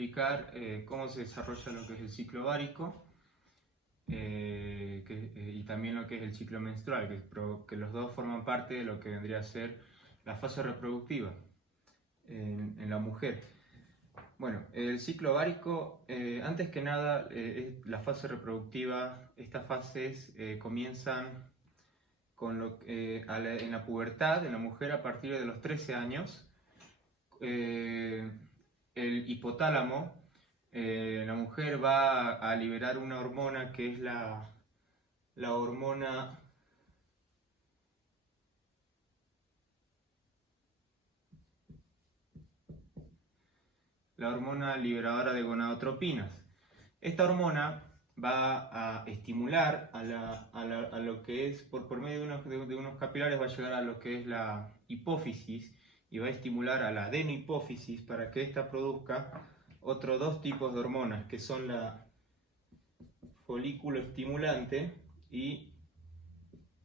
explicar cómo se desarrolla lo que es el ciclo ovárico y también lo que es el ciclo menstrual, que los dos forman parte de lo que vendría a ser la fase reproductiva en la mujer. Bueno, el ciclo ovárico, antes que nada, la fase reproductiva, estas fases comienzan con en la pubertad en la mujer a partir de los 13 años. El hipotálamo, la mujer va a liberar una hormona que es la hormona liberadora de gonadotropinas. Esta hormona va a estimular a lo que es, por medio de unos capilares, va a llegar a lo que es la hipófisis y va a estimular a la adenohipófisis para que ésta produzca otros dos tipos de hormonas, que son la folículo estimulante y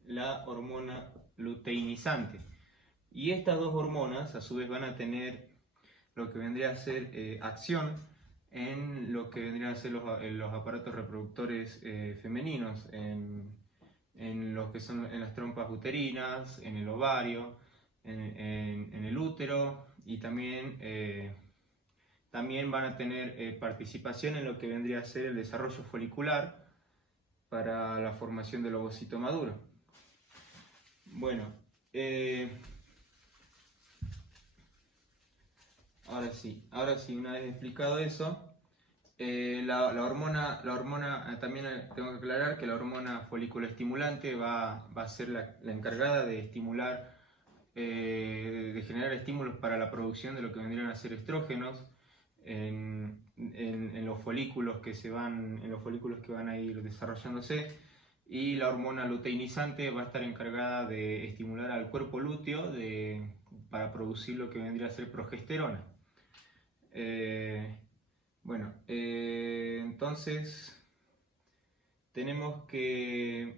la hormona luteinizante. Y estas dos hormonas a su vez van a tener lo que vendría a ser acción en lo que vendrían a ser los aparatos reproductores femeninos, en lo que son en las trompas uterinas, en el ovario, en el útero, y también van a tener participación en lo que vendría a ser el desarrollo folicular para la formación del ovocito maduro. Bueno, ahora sí, una vez explicado eso, la hormona, también tengo que aclarar que la hormona folículo estimulante va a ser la encargada de estimular, de generar estímulos para la producción de lo que vendrían a ser estrógenos en los folículos que van a ir desarrollándose, y la hormona luteinizante va a estar encargada de estimular al cuerpo lúteo para producir lo que vendría a ser progesterona. Entonces tenemos que,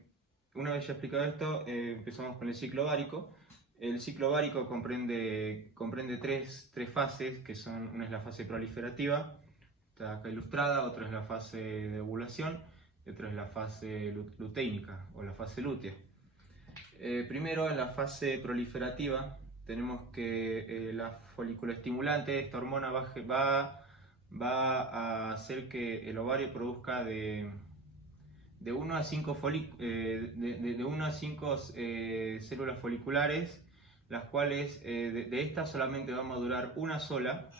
una vez ya explicado esto, empezamos con el ciclo ovárico. El ciclo ovárico comprende tres fases, que son: una es la fase proliferativa, está acá ilustrada; otra es la fase de ovulación, y otra es la fase luteínica o la fase lútea. Primero, en la fase proliferativa, tenemos que la folículo estimulante, esta hormona va a hacer que el ovario produzca de 1 a 5 células foliculares, las cuales de estas solamente va a madurar una sola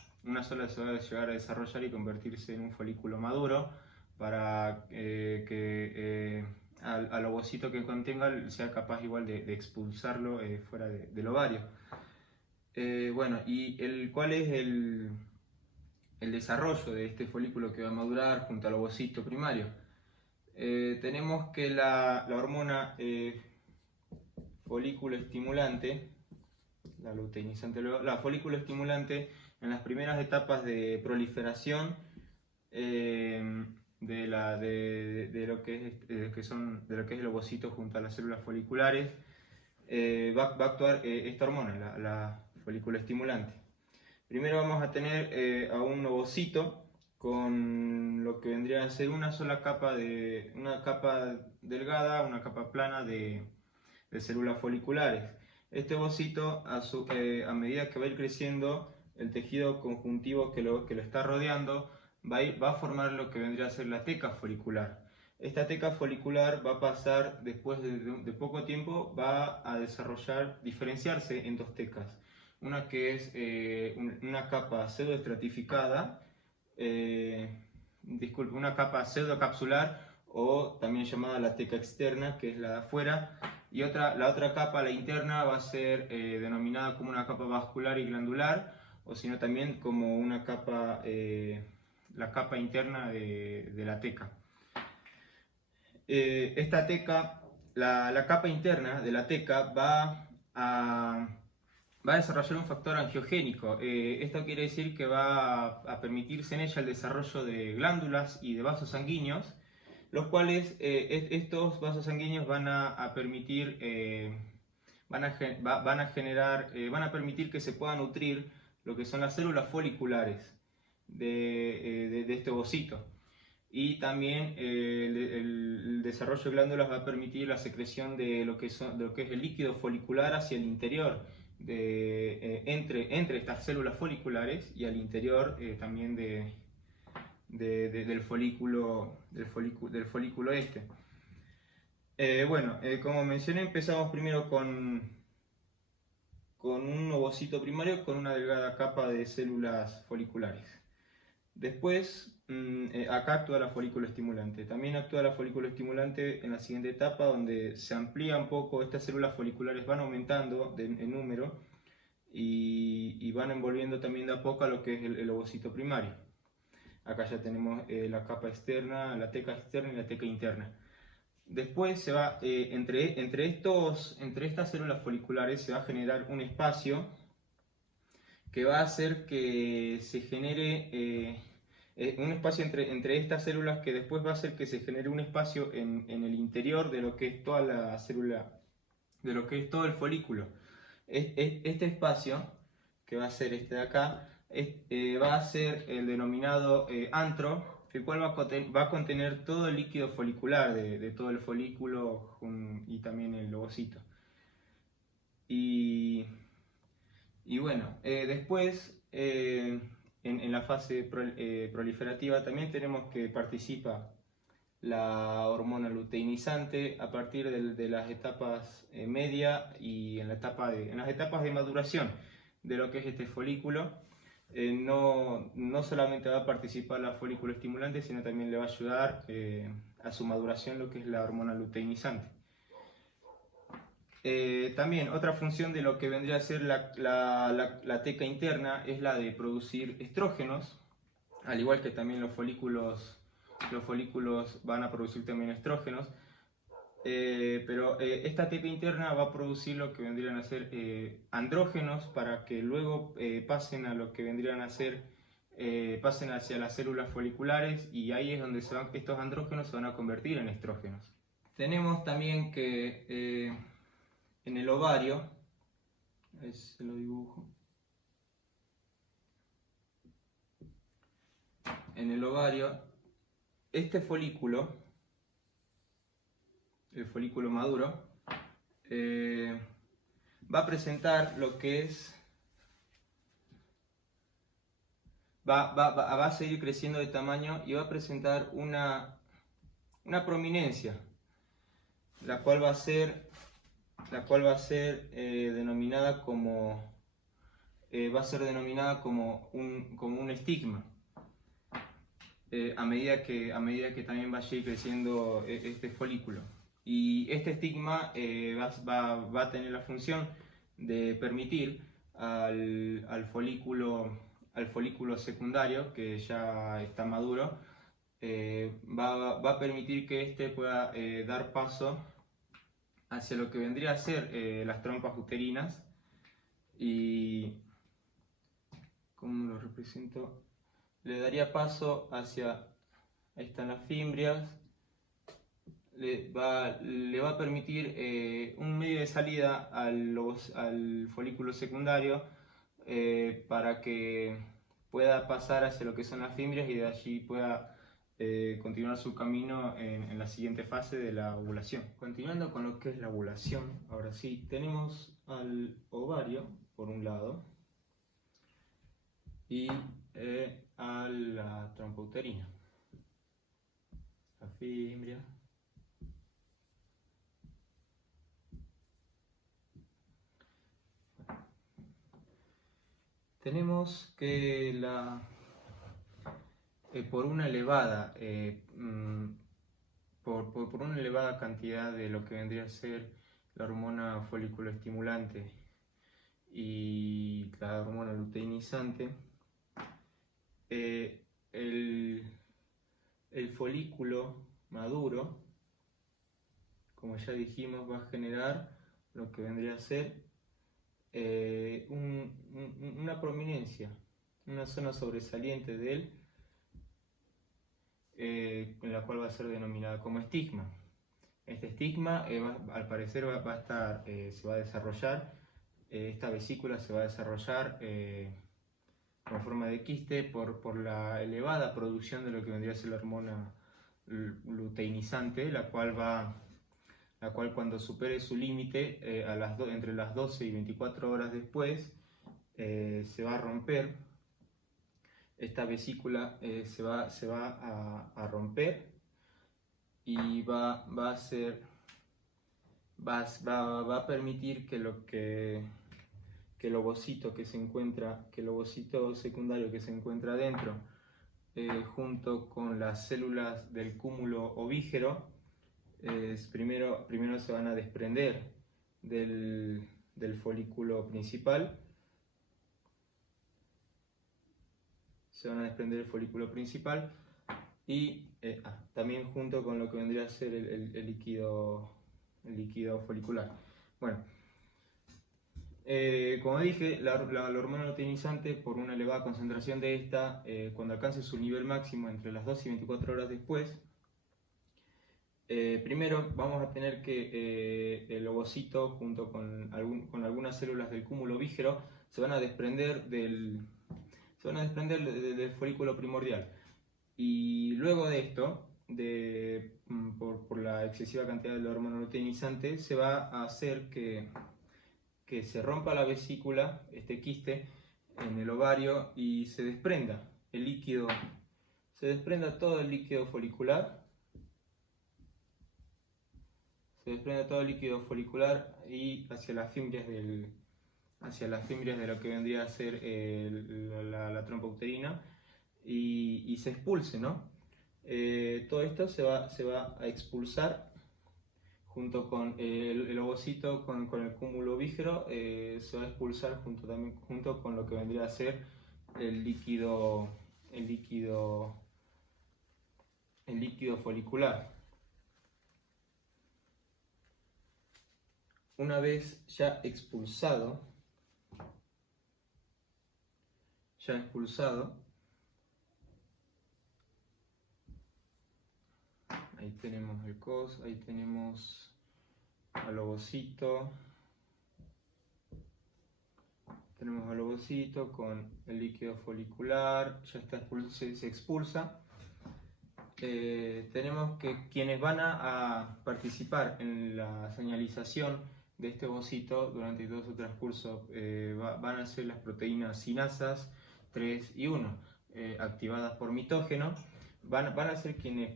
se va a llegar a desarrollar y convertirse en un folículo maduro, para que al ovocito que contenga sea capaz igual de expulsarlo fuera del ovario. ¿Y cuál es el desarrollo de este folículo que va a madurar junto al ovocito primario? Tenemos que la hormona folículo estimulante, la luteinizante, la folículo estimulante, en las primeras etapas de proliferación de lo que es el ovocito junto a las células foliculares, va a actuar esta hormona, la folículo estimulante. Primero vamos a tener a un ovocito con lo que vendría a ser una capa delgada, una capa plana de células foliculares. Este ovocito, a medida que va a ir creciendo, el tejido conjuntivo que lo está rodeando va a formar lo que vendría a ser la teca folicular. Esta teca folicular va a pasar, después de poco tiempo, va a diferenciarse en dos tecas. Una que es una capa pseudoestratificada, una capa pseudocapsular, o también llamada la teca externa, que es la de afuera, y la otra capa, la interna, va a ser denominada como una capa vascular y glandular, o sino también como una capa, la capa interna de la teca. Esta teca, la capa interna de la teca va a desarrollar un factor angiogénico. Esto quiere decir que va a permitirse en ella el desarrollo de glándulas y de vasos sanguíneos, los cuales estos vasos sanguíneos van a permitir van a permitir que se pueda nutrir lo que son las células foliculares. de este ovocito. Y también el desarrollo de glándulas va a permitir la secreción de lo que es el líquido folicular hacia el interior, entre estas células foliculares y al interior también del folículo este. Como mencioné, empezamos primero con un ovocito primario con una delgada capa de células foliculares. Después, acá actúa la folículo estimulante. También actúa la folículo estimulante en la siguiente etapa, donde se amplía un poco, estas células foliculares van aumentando en número y van envolviendo también de a poco a lo que es el ovocito primario. Acá ya tenemos la capa externa, la teca externa y la teca interna. Después se va, entre estas células foliculares se va a generar un espacio que va a hacer que se genere un espacio entre estas células, que después va a hacer que se genere un espacio en el interior de lo que es toda la célula, de lo que es todo el folículo. Este espacio, que va a ser este de acá, va a ser el denominado antro, el cual va a contener todo el líquido folicular de todo el folículo y también el ovocito. Y bueno, después, en la fase proliferativa, también tenemos que participa la hormona luteinizante a partir de las etapas media y en las etapas de maduración de lo que es este folículo. No solamente va a participar la folículo estimulante, sino también le va a ayudar a su maduración lo que es la hormona luteinizante. También otra función de lo que vendría a ser la teca interna es la de producir estrógenos, al igual que también los folículos van a producir también estrógenos, pero esta teca interna va a producir lo que vendrían a ser andrógenos, para que luego pasen a lo que vendrían a ser pasen hacia las células foliculares, y ahí es donde estos andrógenos se van a convertir en estrógenos. Tenemos también que en el ovario, a ver si se lo dibujo. En el ovario, este folículo, el folículo maduro, va a presentar lo que es, va a seguir creciendo de tamaño y va a presentar una prominencia, la cual va a ser denominada como un estigma. A medida que también va a seguir creciendo este folículo. Y este estigma va a tener la función de permitir al folículo secundario, que ya está maduro, va a permitir que éste pueda dar paso hacia lo que vendría a ser las trompas uterinas. Y ¿cómo lo represento? Le daría paso hacia, ahí están las fimbrias, le va a permitir un medio de salida al folículo secundario, para que pueda pasar hacia lo que son las fimbrias y de allí pueda continuar su camino en la siguiente fase de la ovulación. Continuando con lo que es la ovulación, ahora sí, tenemos al ovario por un lado y a la trompa uterina, la fimbria. Tenemos que por una elevada por una elevada cantidad de lo que vendría a ser la hormona folículo estimulante y la hormona luteinizante, el folículo maduro, como ya dijimos, va a generar lo que vendría a ser una prominencia, una zona sobresaliente de él, en la cual va a ser denominada como estigma. Este estigma, al parecer, se va a desarrollar, esta vesícula se va a desarrollar con forma de quiste por la elevada producción de lo que vendría a ser la hormona luteinizante, la cual cuando supere su límite, entre las 12 y 24 horas después, se va a romper. Esta vesícula se va a romper y va a permitir que el ovocito que el ovocito secundario que se encuentra dentro, junto con las células del cúmulo ovígero, primero se van a desprender del folículo principal. Se van a desprender del folículo principal y también junto con lo que vendría a ser el líquido folicular. Bueno, como dije, la hormona luteinizante, por una elevada concentración de esta, cuando alcance su nivel máximo entre las 2 y 24 horas después, primero vamos a tener que el ovocito junto con algunas células del cúmulo ovígero se van a desprender del folículo primordial. Y luego de esto, por la excesiva cantidad de la hormona luteinizante, se va a hacer que se rompa la vesícula, este quiste, en el ovario y se desprenda todo el líquido folicular. Se desprenda todo el líquido folicular y hacia las fimbrias de lo que vendría a ser la trompa uterina y se expulse, ¿no? Todo esto se va a expulsar junto con el ovocito, con el cúmulo ovígero, se va a expulsar junto con lo que vendría a ser el líquido folicular. Una vez ya expulsado, ahí tenemos el cos, ahí tenemos al ovocito, con el líquido folicular, ya está se expulsa. Tenemos que quienes van a participar en la señalización de este ovocito durante todo su transcurso van a ser las proteínas sinasas 3 y 1, activadas por mitógeno. Van a ser quienes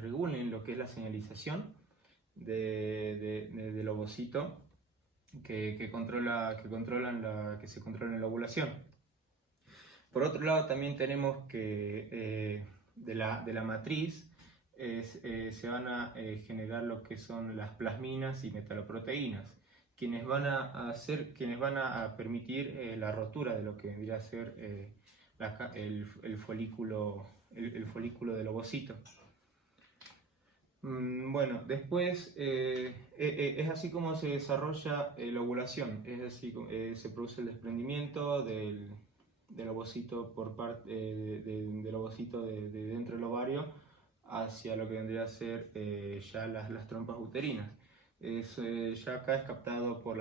regulen lo que es la señalización del ovocito que se controla la ovulación. Por otro lado, también tenemos que de la matriz se van a generar lo que son las plasminas y metaloproteínas, quienes van a permitir la rotura de lo que vendría a ser el folículo del ovocito. Bueno, después es así como se desarrolla la ovulación, es así se produce el desprendimiento del ovocito por parte del ovocito de dentro del ovario hacia lo que vendría a ser ya las trompas uterinas. Ya acá es captado por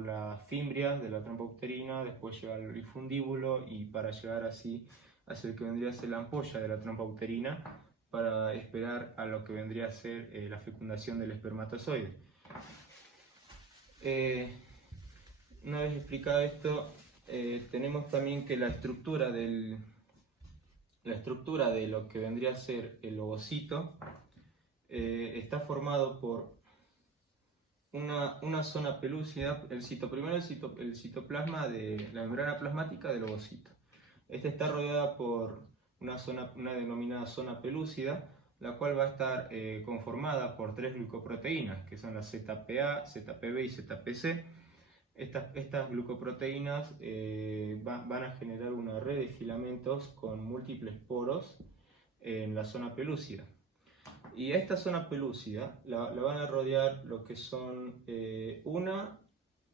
las fimbrias de la trompa uterina, después llega al fundíbulo y para llegar así hacia el que vendría a ser la ampolla de la trompa uterina, para esperar a lo que vendría a ser la fecundación del espermatozoide. Una vez explicado esto, tenemos también que la estructura de lo que vendría a ser el ovocito está formado por una zona pelúcida, el citoplasma de la membrana plasmática del ovocito. Esta está rodeada por una denominada zona pelúcida, la cual va a estar conformada por 3 glucoproteínas, que son las ZPA, ZPB y ZPC. Estas glucoproteínas van a generar una red de filamentos con múltiples poros en la zona pelúcida. Y a esta zona pelúcida la van a rodear lo que son una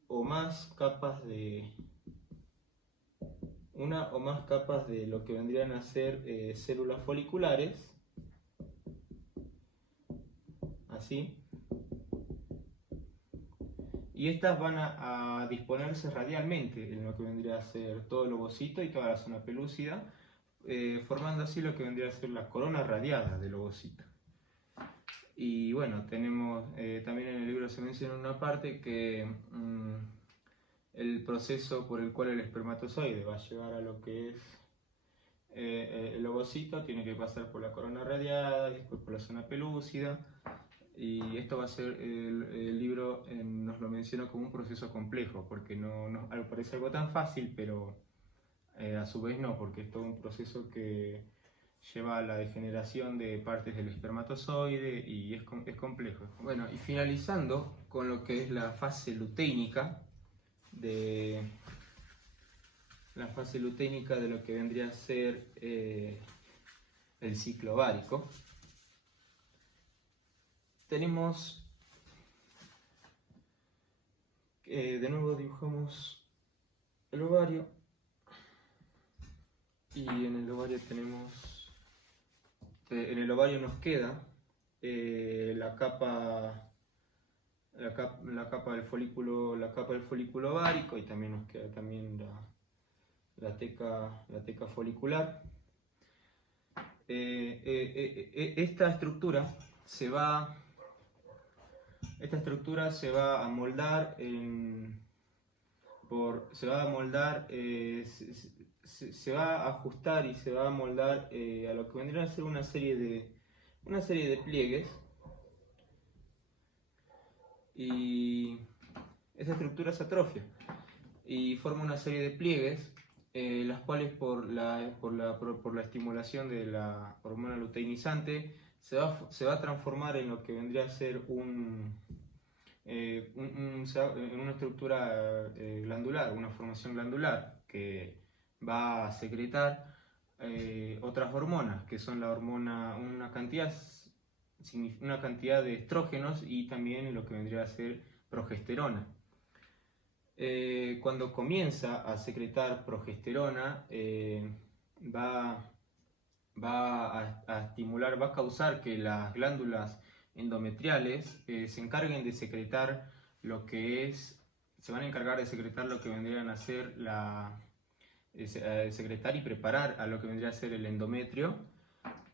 o más capas de lo que vendrían a ser células foliculares, así, y estas van a disponerse radialmente en lo que vendría a ser todo el ovocito y toda la zona pelúcida, formando así lo que vendría a ser la corona radiada del ovocito. Y bueno, tenemos también en el libro se menciona una parte que el proceso por el cual el espermatozoide va a llegar a lo que es el ovocito tiene que pasar por la corona radiada, después por la zona pelúcida, y esto va a ser, el libro nos lo menciona como un proceso complejo, porque no parece algo tan fácil, pero a su vez no, porque es todo un proceso que lleva a la degeneración de partes del espermatozoide y es complejo. Bueno, y finalizando con lo que es la fase lutéinica de lo que vendría a ser el ciclo ovárico. Tenemos, de nuevo dibujamos el ovario, y en el ovario nos queda la capa del folículo, ovárico, y también nos queda también la teca folicular. Esta estructura se va a moldar se va a ajustar y se va a moldar a lo que vendría a ser una serie de pliegues, y esa estructura se atrofia y forma una serie de pliegues, las cuales por la estimulación de la hormona luteinizante se va a transformar en lo que vendría a ser en una estructura glandular, una formación glandular que va a secretar otras hormonas, que son una cantidad de estrógenos y también lo que vendría a ser progesterona. Cuando comienza a secretar progesterona, va a estimular, va a causar que las glándulas endometriales se encarguen de secretar se van a encargar de secretar lo que vendrían a ser secretar y preparar a lo que vendría a ser el endometrio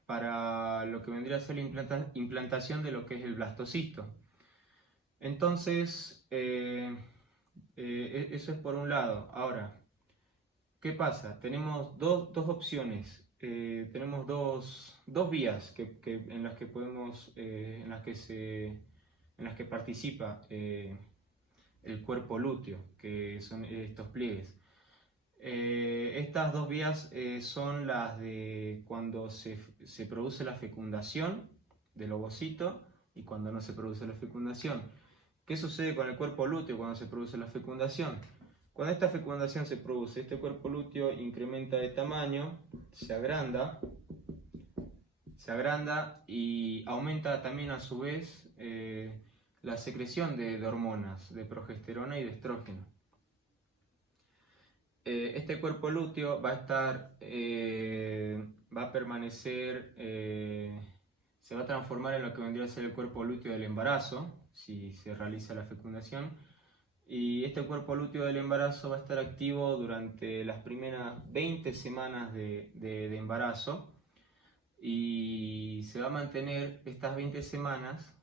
para lo que vendría a ser la implantación de lo que es el blastocisto. Entonces, eso es por un lado. Ahora, ¿qué pasa? Tenemos dos opciones. Tenemos dos vías en las que podemos, en las que participa el cuerpo lúteo, que son estos pliegues. Estas dos vías son las de cuando se produce la fecundación del ovocito y cuando no se produce la fecundación. ¿Qué sucede con el cuerpo lúteo cuando se produce la fecundación? Cuando esta fecundación se produce, este cuerpo lúteo incrementa de tamaño, se agranda y aumenta también a su vez la secreción de hormonas, de progesterona y de estrógeno. Este cuerpo lúteo va a permanecer, se va a transformar en lo que vendría a ser el cuerpo lúteo del embarazo, si se realiza la fecundación. Y este cuerpo lúteo del embarazo va a estar activo durante las primeras 20 semanas de embarazo, y se va a mantener estas 20 semanas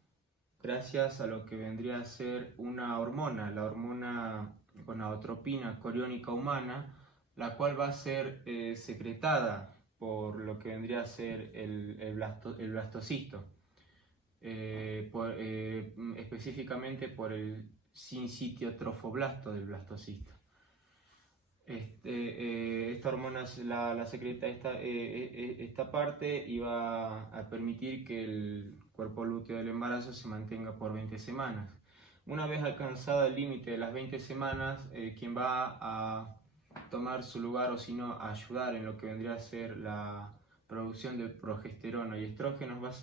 gracias a lo que vendría a ser una hormona, la hormona gonadotropina coriónica humana, la cual va a ser secretada por lo que vendría a ser el blastocisto, específicamente por el sincitio trofoblasto del blastocisto. Esta hormona la secreta esta parte, y va a permitir que el cuerpo lúteo del embarazo se mantenga por 20 semanas. Una vez alcanzada el límite de las 20 semanas, quien va a tomar su lugar, o si no, a ayudar en lo que vendría a ser la producción de progesterona y estrógenos, va a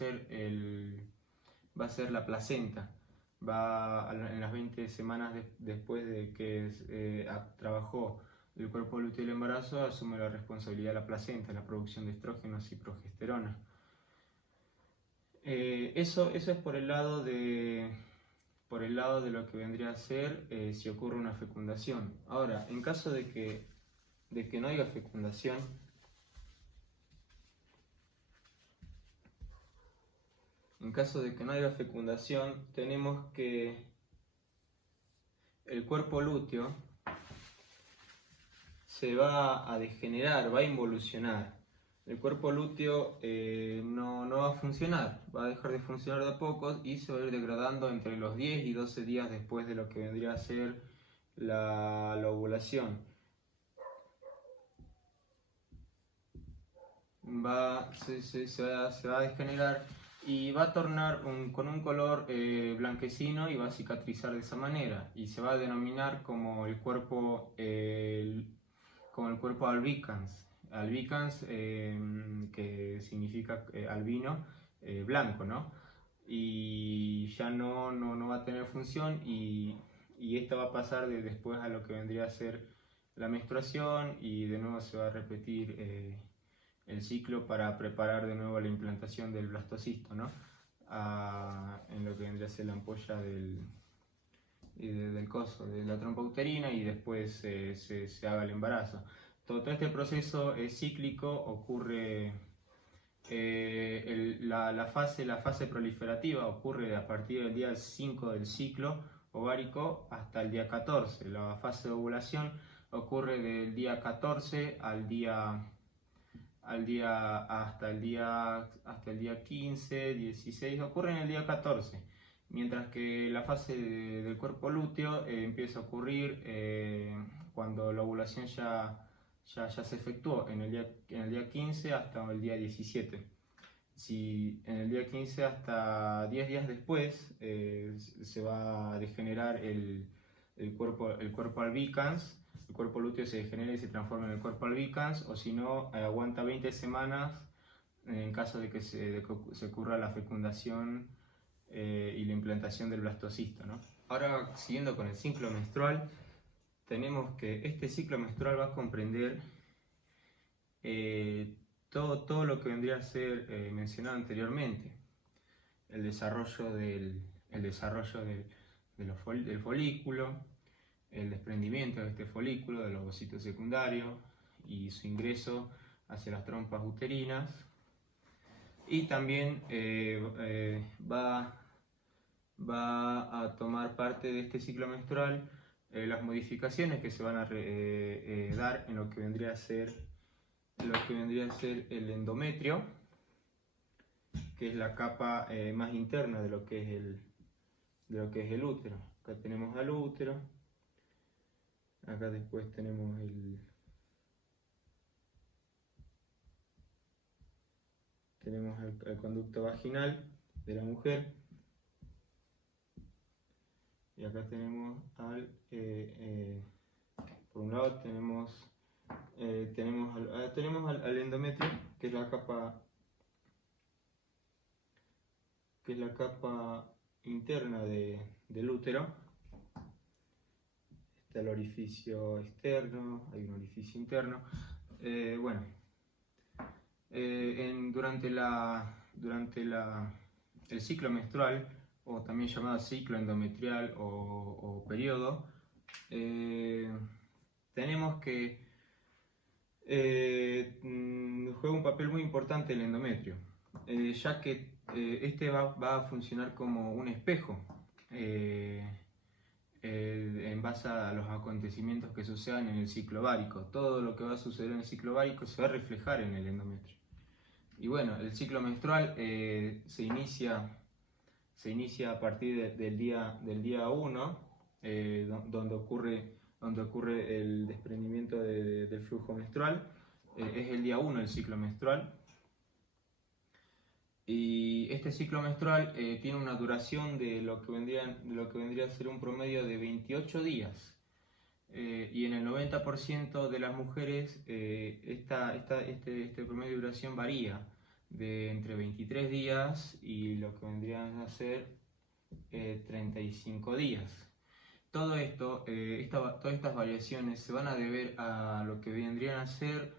ser la placenta. En las 20 semanas después de que trabajó el cuerpo lúteo del embarazo, asume la responsabilidad de la placenta, la producción de estrógenos y progesterona. Eso es por el lado de por el lado de lo que vendría a ser si ocurre una fecundación. Ahora, en caso de que no haya fecundación, tenemos que el cuerpo lúteo se va a degenerar, va a involucionar. El cuerpo lúteo no va a funcionar, va a dejar de funcionar de a poco y se va a ir degradando entre los 10 y 12 días después de lo que vendría a ser la ovulación. Se va a degenerar y va a tornar con un color blanquecino y va a cicatrizar de esa manera y se va a denominar como el cuerpo albicans. Albicans, que significa albino, blanco, ¿no? Y ya no va a tener función y esta va a pasar después a lo que vendría a ser la menstruación y de nuevo se va a repetir el ciclo para preparar de nuevo la implantación del blastocisto, ¿no? En lo que vendría a ser la ampolla del coso, de la trompa uterina y después se haga el embarazo. Todo este proceso es cíclico, ocurre la fase proliferativa ocurre a partir del día 5 del ciclo ovárico hasta el día 14. La fase de ovulación ocurre del día 14 hasta el día 15, 16, ocurre en el día 14. Mientras que la fase del cuerpo lúteo empieza a ocurrir cuando la ovulación ya se efectuó en el día 15 hasta el día 17. Si en el día 15 hasta 10 días después se va a degenerar el cuerpo albicans, el cuerpo lúteo se degenera y se transforma en el cuerpo albicans, o si no, aguanta 20 semanas en caso de que se ocurra la fecundación y la implantación del blastocisto, ¿no? Ahora, siguiendo con el ciclo menstrual, tenemos que este ciclo menstrual va a comprender todo lo que vendría a ser mencionado anteriormente. El desarrollo del folículo, el desprendimiento de este folículo, del ovocito secundario y su ingreso hacia las trompas uterinas. Y también va a tomar parte de este ciclo menstrual las modificaciones que se van a dar en lo que vendría a ser el endometrio, que es la capa más interna de lo que es el útero. Acá tenemos al útero, acá después tenemos el conducto vaginal de la mujer y acá tenemos por un lado tenemos al endometrio, que es la capa interna del útero. Está el orificio externo, hay un orificio interno. Durante el ciclo menstrual, o también llamado ciclo endometrial o periodo, tenemos que juega un papel muy importante el endometrio, ya que este va a funcionar como un espejo en base a los acontecimientos que sucedan en el ciclo ovárico. Todo lo que va a suceder en el ciclo ovárico se va a reflejar en el endometrio. Y bueno, el ciclo menstrual se inicia a partir del día 1, donde ocurre el desprendimiento del flujo menstrual. Es el día 1 el ciclo menstrual. Y este ciclo menstrual tiene una duración de lo que vendría a ser un promedio de 28 días. Y en el 90% de las mujeres este promedio de duración varía de entre 23 días y lo que vendrían a ser 35 días. Todo esto, todas estas variaciones se van a deber a lo que vendrían a ser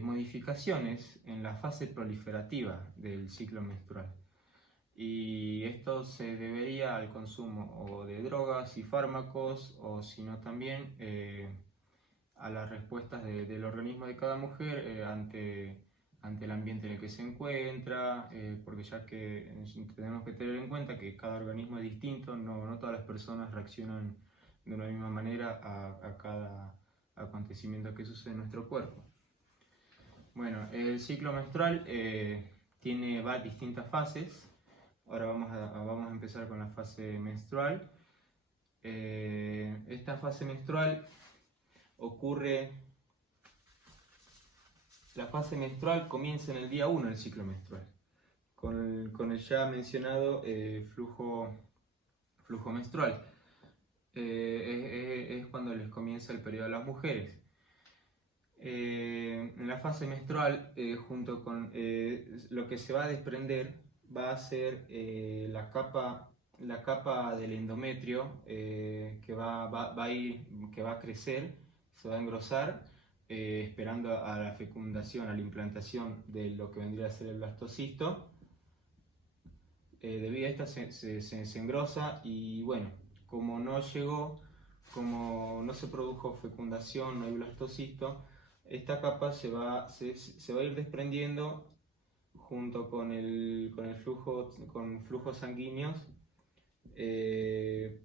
modificaciones en la fase proliferativa del ciclo menstrual. y esto se debería al consumo o de drogas y fármacos, o si no también a las respuestas del organismo de cada mujer ante el ambiente en el que se encuentra, porque ya que tenemos que tener en cuenta que cada organismo es distinto, no todas las personas reaccionan de una misma manera a cada acontecimiento que sucede en nuestro cuerpo. Bueno, el ciclo menstrual tiene distintas fases. Ahora vamos a empezar con la fase menstrual. Esta fase menstrual la fase menstrual comienza en el día 1 del ciclo menstrual, con el ya mencionado flujo menstrual. Es cuando les comienza el periodo a las mujeres. En la fase menstrual, junto con lo que se va a desprender, va a ser la capa del endometrio que va a crecer, se va a engrosar, esperando a la fecundación, a la implantación de lo que vendría a ser el blastocisto. Debido a esta se engrosa, y bueno, como no se produjo fecundación, no hay blastocisto, esta capa se va a ir desprendiendo junto con flujos sanguíneos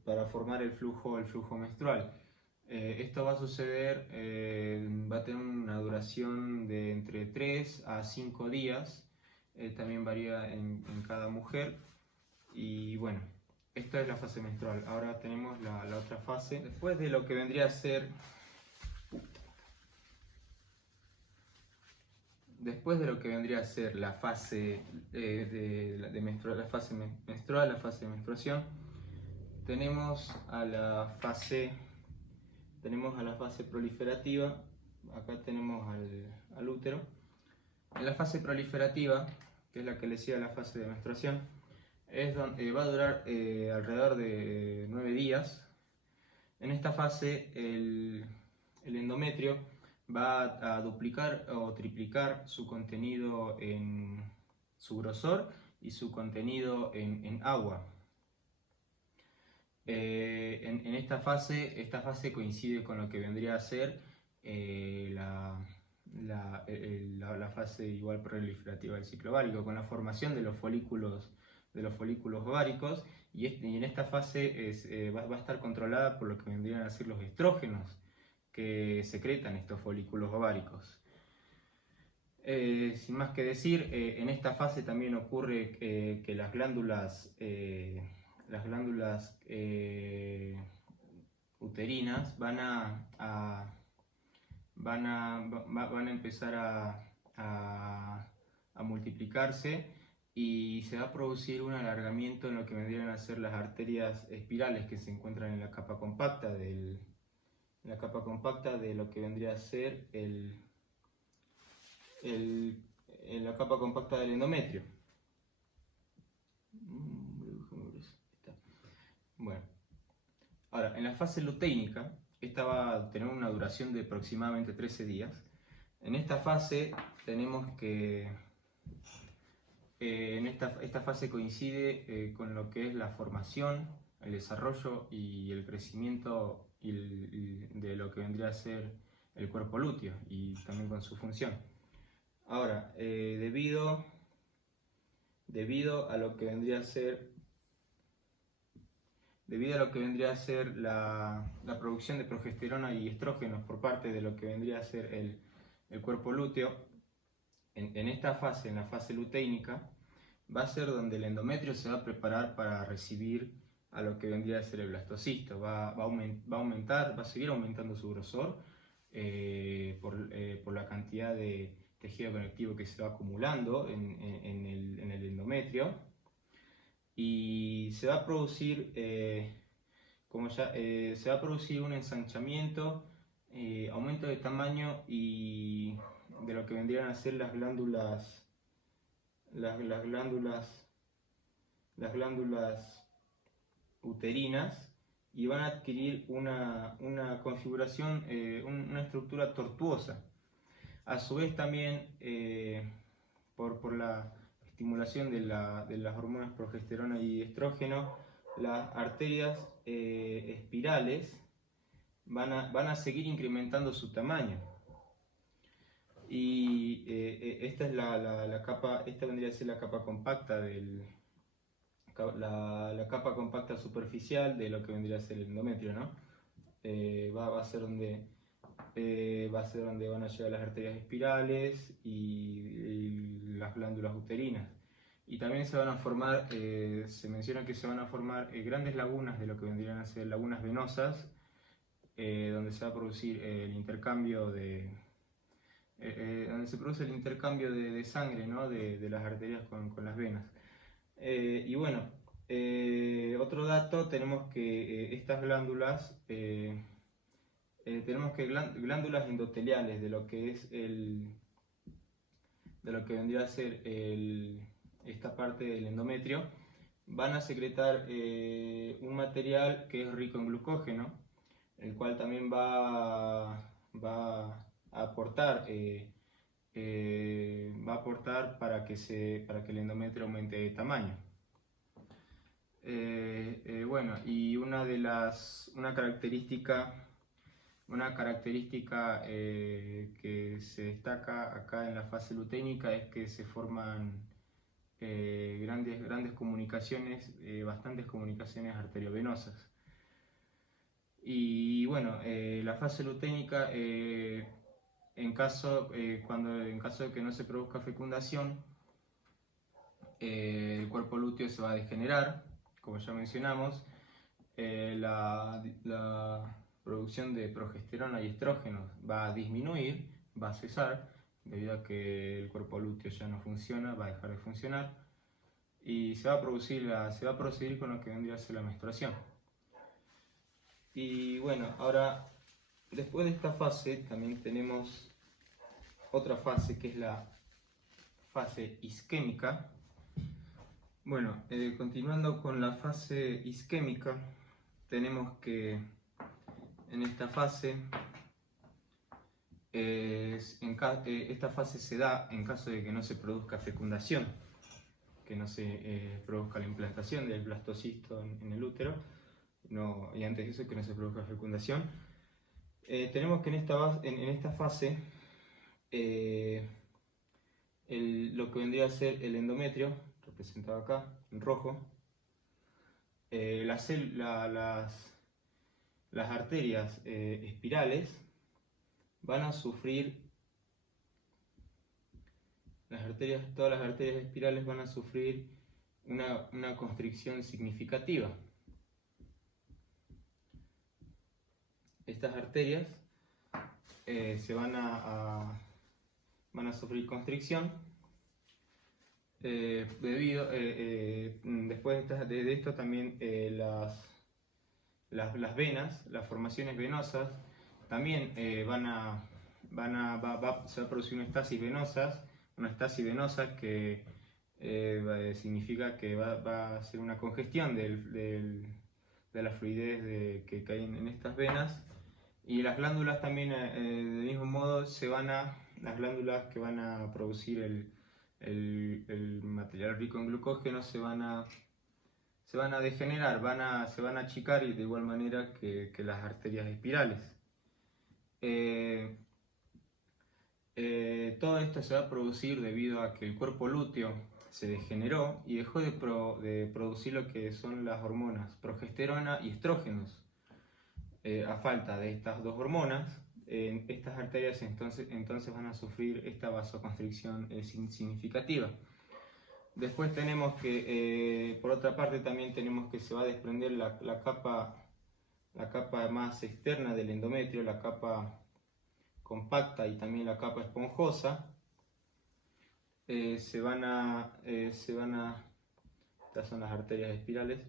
para formar el flujo menstrual. Esto va a suceder, va a tener una duración de entre 3 a 5 días, también varía en cada mujer. Y bueno, esta es la fase menstrual. Ahora tenemos la otra fase. Después de lo que vendría a ser la fase la fase menstrual, la fase de menstruación, tenemos a la fase proliferativa. Acá tenemos al útero. En la fase proliferativa, que es la que le sigue a la fase de menstruación, va a durar alrededor de 9 días. En esta fase el endometrio va a duplicar o triplicar su contenido su grosor y su contenido en agua. En esta fase coincide con lo que vendría a ser la fase igual proliferativa del ciclo ovárico, con la formación de los folículos ováricos, y en esta fase va a estar controlada por lo que vendrían a ser los estrógenos que secretan estos folículos ováricos. Sin más que decir, en esta fase también ocurre que las glándulas uterinas van a empezar a multiplicarse, y se va a producir un alargamiento en lo que vendrían a ser las arterias espirales que se encuentran en la capa compacta de lo que vendría a ser la capa compacta del endometrio. Bueno, ahora en la fase luteínica, esta va a tener una duración de aproximadamente 13 días. En esta fase tenemos que esta fase coincide con lo que es la formación, el desarrollo y el crecimiento de lo que vendría a ser el cuerpo lúteo, y también con su función. Ahora, debido a lo que vendría a ser la producción de progesterona y estrógenos por parte de lo que vendría a ser el cuerpo lúteo, en esta fase, en la fase luteínica, va a ser donde el endometrio se va a preparar para recibir a lo que vendría a ser el blastocisto. Va a seguir aumentando su grosor por la cantidad de tejido conectivo que se va acumulando en el endometrio, y se va a producir un ensanchamiento, aumento de tamaño y de lo que vendrían a ser las glándulas uterinas, y van a adquirir una configuración, una estructura tortuosa. A su vez también, por la estimulación de las hormonas progesterona y estrógeno, las arterias espirales van a seguir incrementando su tamaño. Y esta es la capa, esta vendría a ser la capa compacta la capa compacta superficial de lo que vendría a ser el endometrio, ¿no? Va a ser donde van a llegar las arterias espirales y las glándulas uterinas. Y también se van a formar, se menciona que se van a formar grandes lagunas de lo que vendrían a ser lagunas venosas, donde se va a producir el intercambio donde se produce el intercambio de sangre, ¿no? de las arterias con las venas. Y bueno, otro dato, tenemos que estas glándulas, tenemos que glándulas endoteliales de lo que es de lo que vendría a ser esta parte del endometrio, van a secretar un material que es rico en glucógeno, el cual también va a aportar para que el endometrio aumente de tamaño. Bueno, y una característica que se destaca acá en la fase luténica es que se forman grandes comunicaciones, bastantes comunicaciones arteriovenosas. Y bueno, la fase luténica, en caso de que no se produzca fecundación, el cuerpo lúteo se va a degenerar, como ya mencionamos. La producción de progesterona y estrógenos va a disminuir, va a cesar, debido a que el cuerpo lúteo ya no funciona, va a dejar de funcionar, y se va a proseguir con lo que vendría a ser la menstruación. Y bueno, ahora, después de esta fase, también tenemos otra fase, que es la fase isquémica. Bueno, continuando con la fase isquémica, tenemos que en esta fase, esta fase se da en caso de que no se produzca fecundación, que no se produzca la implantación del blastocisto en el útero, y antes de eso que no se produzca fecundación. Tenemos que en esta fase, lo que vendría a ser el endometrio, representado acá en rojo, las arterias espirales van a sufrir, todas las arterias espirales van a sufrir una constricción significativa. Estas arterias van a sufrir constricción después de esto también las venas, las formaciones venosas también se va a producir una estasis venosa que significa que va a ser una congestión de la fluidez que hay en estas venas. Y las glándulas también, del mismo modo, las glándulas que van a producir el material rico en glucógeno se van a degenerar, se van a achicar, y de igual manera que las arterias espirales. Todo esto se va a producir debido a que el cuerpo lúteo se degeneró y dejó de producir lo que son las hormonas progesterona y estrógenos. A falta de estas dos hormonas, estas arterias entonces van a sufrir esta vasoconstricción significativa. Después tenemos que, por otra parte, también tenemos que se va a desprender la capa más externa del endometrio, la capa compacta y también la capa esponjosa. Estas son las arterias espirales.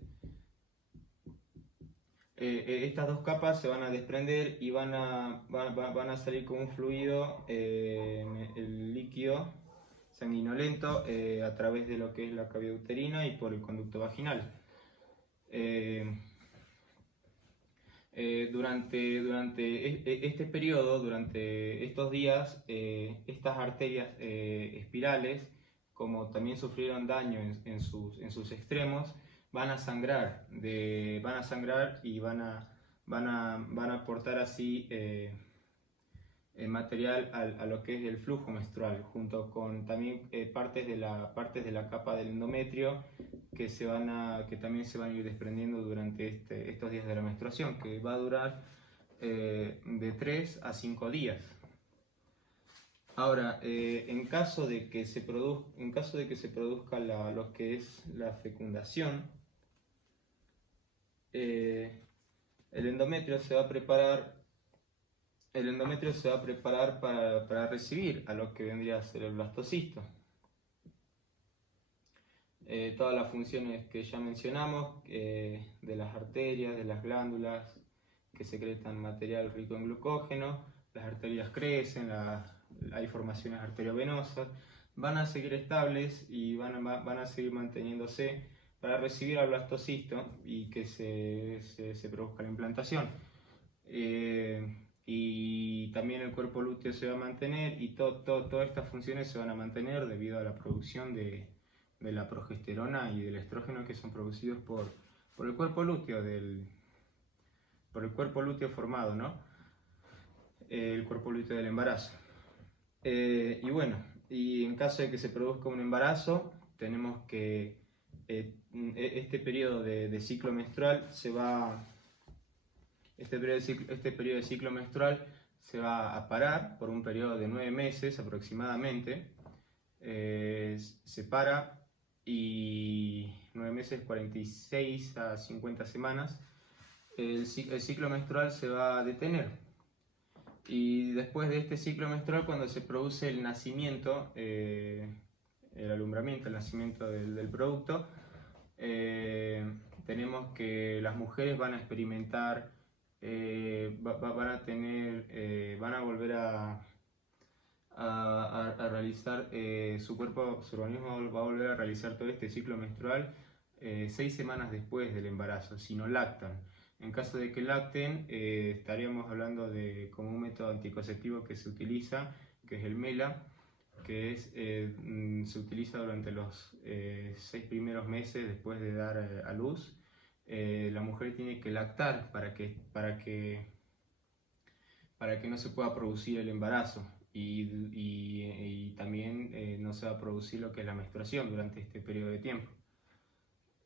Estas dos capas se van a desprender y van a salir con un fluido, el líquido sanguinolento, a través de lo que es la cavidad uterina y por el conducto vaginal. Durante este periodo, durante estos días, estas arterias espirales como también sufrieron daño en sus extremos, van a sangrar, y van a aportar así material a lo que es el flujo menstrual, junto con también partes de la capa del endometrio que también se van a ir desprendiendo durante estos días de la menstruación, que va a durar de 3 a 5 días. Ahora, en caso de que se produzca lo que es la fecundación, el endometrio se va a preparar para recibir a lo que vendría a ser el blastocisto. Todas las funciones que ya mencionamos, de las arterias, de las glándulas que secretan material rico en glucógeno, las arterias crecen, hay formaciones arteriovenosas, van a seguir estables y van a seguir manteniéndose para recibir al blastocisto y que se produzca la implantación. Y también el cuerpo lúteo se va a mantener y todas estas funciones se van a mantener debido a la producción de la progesterona y del estrógeno que son producidos por el cuerpo lúteo, por el cuerpo lúteo formado, ¿no? El cuerpo lúteo del embarazo. Y bueno, y en caso de que se produzca un embarazo, tenemos que este periodo de ciclo menstrual este periodo de ciclo menstrual se va a parar por un periodo de 9 meses aproximadamente. Se para y 9 meses, 46 a 50 semanas, el ciclo menstrual se va a detener. Y después de este ciclo menstrual, cuando se produce el nacimiento, el alumbramiento, el nacimiento del producto, tenemos que las mujeres van a experimentar, van a volver a realizar, su organismo va a volver a realizar todo este ciclo menstrual 6 semanas después del embarazo, si no lactan. En caso de que lacten, estaríamos hablando de como un método anticonceptivo que se utiliza, que es el MELA, que se utiliza durante los 6 primeros meses después de dar a luz. La mujer tiene que lactar para que no se pueda producir el embarazo y también no se va a producir lo que es la menstruación durante este periodo de tiempo.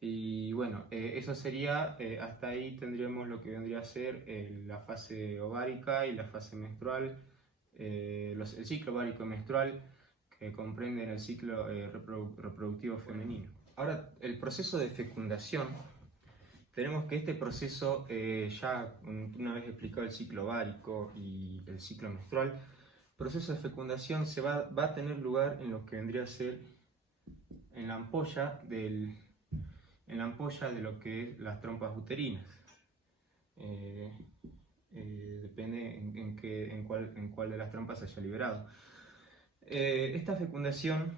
Y bueno, eso sería, hasta ahí tendríamos lo que vendría a ser la fase ovárica y la fase menstrual, el ciclo ovárico menstrual, que comprenden el ciclo reproductivo femenino. Ahora, el proceso de fecundación, tenemos que este proceso, ya una vez explicado el ciclo ovárico y el ciclo menstrual, el proceso de fecundación va a tener lugar en lo que vendría a ser en la ampolla de lo que es las trompas uterinas. Depende en cuál de las trompas se haya liberado. Esta fecundación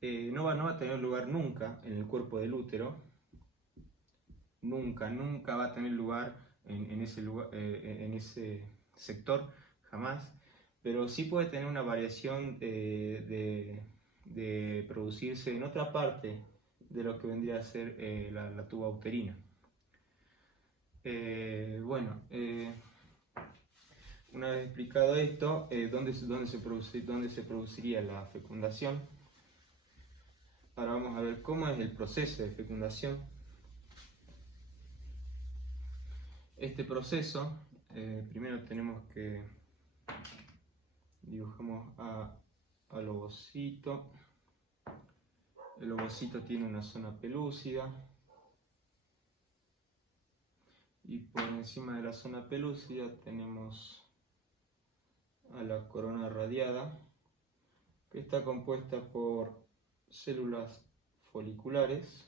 no va a tener lugar nunca en el cuerpo del útero. Nunca va a tener lugar en ese sector, jamás. Pero sí puede tener una variación de producirse en otra parte de lo que vendría a ser la tuba uterina. Bueno, una vez explicado esto, ¿dónde se produciría la fecundación? Ahora vamos a ver cómo es el proceso de fecundación. Este proceso, primero tenemos que dibujamos al ovocito. El ovocito tiene una zona pelúcida y por encima de la zona pelúcida tenemos a la corona radiada, que está compuesta por células foliculares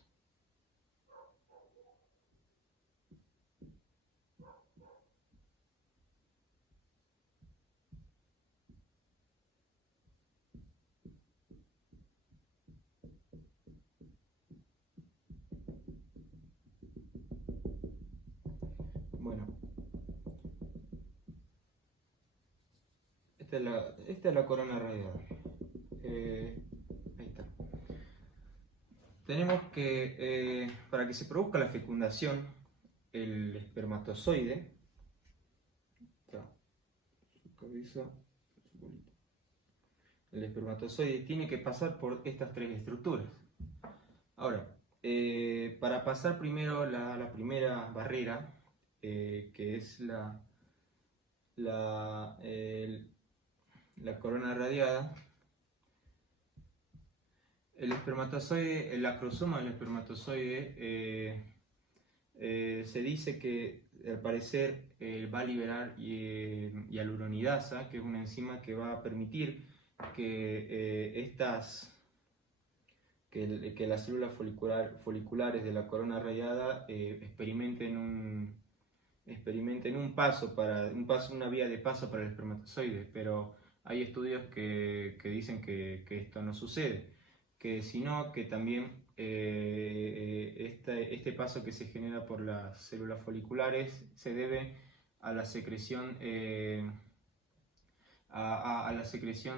Bueno, esta es la corona radial. Ahí está. tenemos que, para que se produzca la fecundación, el espermatozoide, el espermatozoide tiene que pasar por estas tres estructuras. Ahora, para pasar primero la primera barrera, que es la corona radiada, el espermatozoide, el acrosoma del espermatozoide, se dice que al parecer va a liberar hialuronidasa, que es una enzima que va a permitir que que las células foliculares de la corona radiada experimenten una vía de paso para el espermatozoide, pero hay estudios que dicen que esto no sucede, sino que también este paso que se genera por las células foliculares se debe a la secreción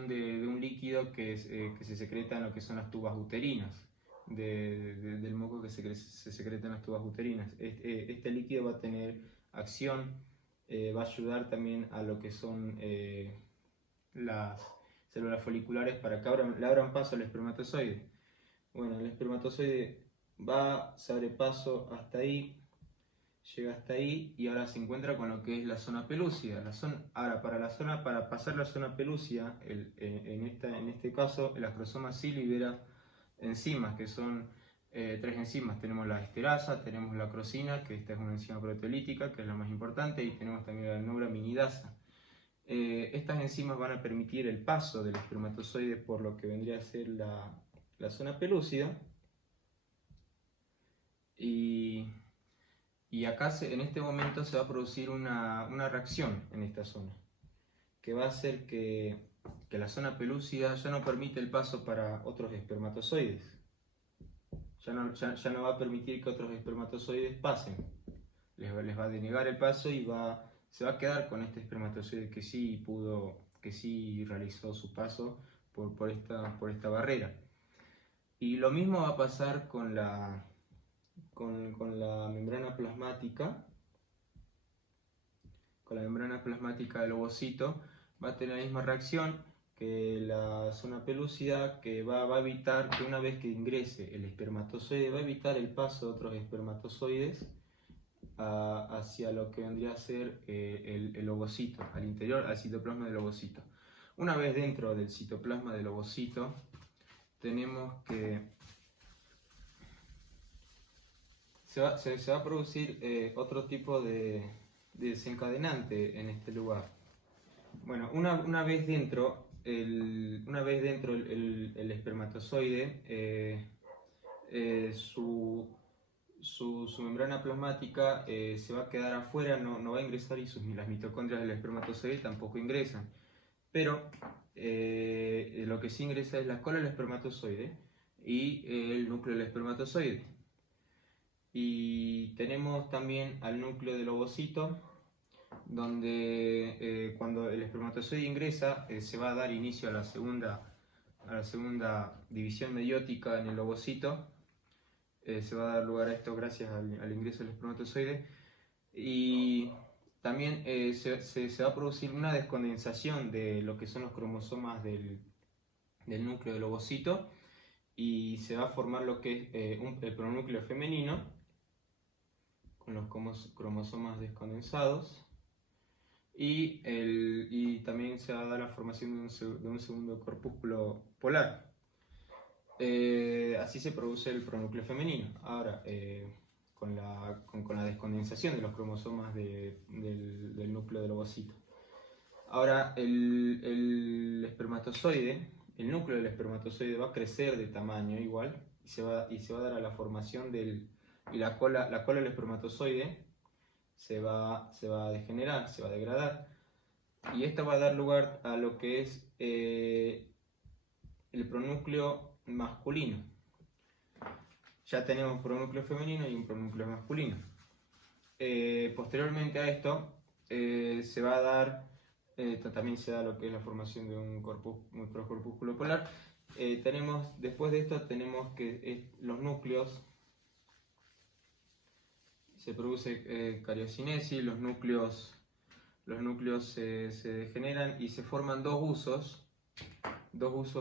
de un líquido que se secreta en lo que son las tubas uterinas, del moco que se secreta en las tubas uterinas. Este líquido va a tener acción, va a ayudar también a lo que son las células foliculares para que le abran paso al espermatozoide. Bueno, el espermatozoide se abre paso hasta ahí, llega hasta ahí y ahora se encuentra con lo que es la zona pelúcida. Ahora, para pasar la zona pelúcida, en este caso, el acrosoma sí libera enzimas, que son tres enzimas. Tenemos la esterasa, tenemos la acrosina, que esta es una enzima proteolítica, que es la más importante, y tenemos también la neuraminidasa. Estas enzimas van a permitir el paso del espermatozoide por lo que vendría a ser la zona pelúcida, y acá en este momento se va a producir una reacción en esta zona, que va a hacer que la zona pelúcida ya no permite el paso para otros espermatozoides. Ya no va a permitir que otros espermatozoides pasen. Les va a denegar el paso y se va a quedar con este espermatozoide que sí realizó su paso por esta barrera. Y lo mismo va a pasar con la membrana plasmática. Con la membrana plasmática del ovocito va a tener la misma reacción que la zona pelúcida, que va a evitar que una vez que ingrese el espermatozoide, va a evitar el paso de otros espermatozoides hacia lo que vendría a ser el ovocito, al interior, al citoplasma del ovocito. Una vez dentro del citoplasma del ovocito, tenemos que se va a producir otro tipo de desencadenante en este lugar. Bueno, una vez dentro el espermatozoide, su membrana plasmática se va a quedar afuera, no va a ingresar, y las mitocondrias del espermatozoide tampoco ingresan. Pero lo que sí ingresa es la cola del espermatozoide y el núcleo del espermatozoide. Y tenemos también al núcleo del ovocito, donde cuando el espermatozoide ingresa se va a dar inicio a la segunda división meiótica en el ovocito. Se va a dar lugar a esto gracias al ingreso del espermatozoide, y también se va a producir una descondensación de lo que son los cromosomas del núcleo del ovocito, y se va a formar lo que es el pronúcleo femenino con los cromosomas descondensados, y también se va a dar la formación de un segundo corpúsculo polar. Así se produce el pronúcleo femenino. Ahora, con la descondensación de los cromosomas del núcleo del ovocito. Ahora, el espermatozoide, el núcleo del espermatozoide va a crecer de tamaño igual, y se va a dar a la formación y la cola del espermatozoide se va a degenerar, se va a degradar, y esto va a dar lugar a lo que es el pronúcleo masculino. Ya tenemos un pronúcleo femenino y un pronúcleo masculino. Posteriormente a esto se va a dar, también se da lo que es la formación de un corpúsculo polar, Después de esto tenemos que los núcleos, se produce cariocinesis, los núcleos se degeneran y se forman dos usos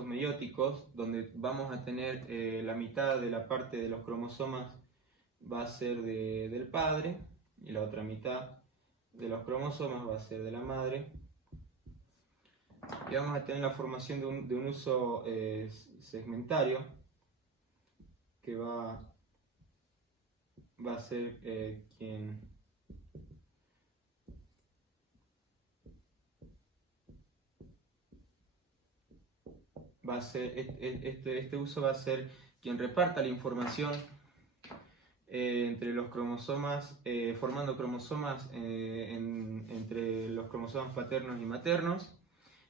meióticos, donde vamos a tener la mitad de la parte de los cromosomas va a ser del padre y la otra mitad de los cromosomas va a ser de la madre. Y vamos a tener la formación de un uso segmentario que va a ser quien va a ser este uso va a ser quien reparta la información entre los cromosomas, formando cromosomas entre los cromosomas paternos y maternos,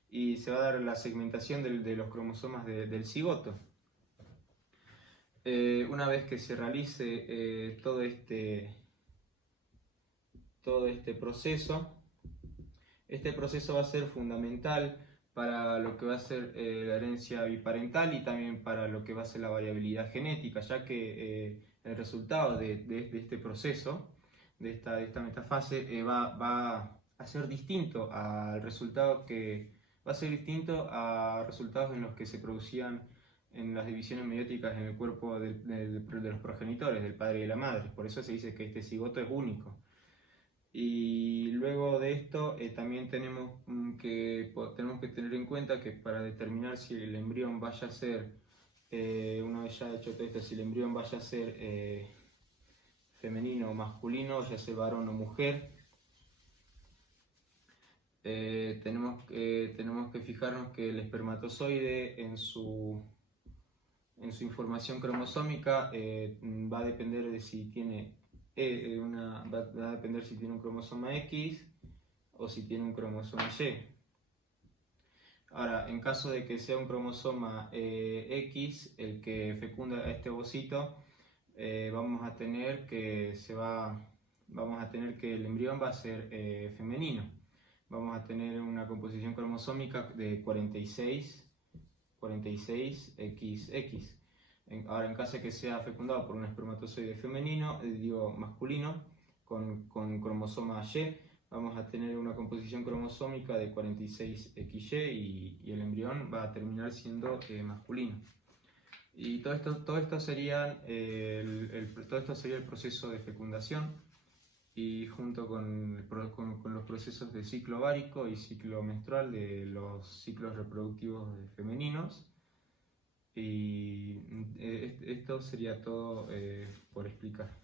y se va a dar la segmentación de los cromosomas del cigoto. Una vez que se realice todo este proceso va a ser fundamental para lo que va a ser la herencia biparental y también para lo que va a ser la variabilidad genética, ya que el resultado de este proceso, de esta metafase, va a ser distinto al resultado resultados en los que se producían en las divisiones meióticas en el cuerpo de los progenitores, del padre y de la madre. Por eso se dice que este cigoto es único. Y luego de esto también tenemos que tener en cuenta que para determinar si el embrión vaya a ser, una vez ya hecho todo esto, si el embrión vaya a ser femenino o masculino, ya sea varón o mujer, tenemos que fijarnos que el espermatozoide en su información cromosómica va a depender de si tiene va a depender si tiene un cromosoma X o si tiene un cromosoma Y. Ahora, en caso de que sea un cromosoma X el que fecunda a este ovocito, vamos a tener que el embrión va a ser femenino. Vamos a tener una composición cromosómica de 46 XX. Ahora, en caso de que sea fecundado por un espermatozoide femenino, masculino, con cromosoma Y, vamos a tener una composición cromosómica de 46XY y el embrión va a terminar siendo masculino. Y todo esto sería el proceso de fecundación, y junto con los procesos de ciclo ovárico y ciclo menstrual de los ciclos reproductivos femeninos. Y esto sería todo por explicar.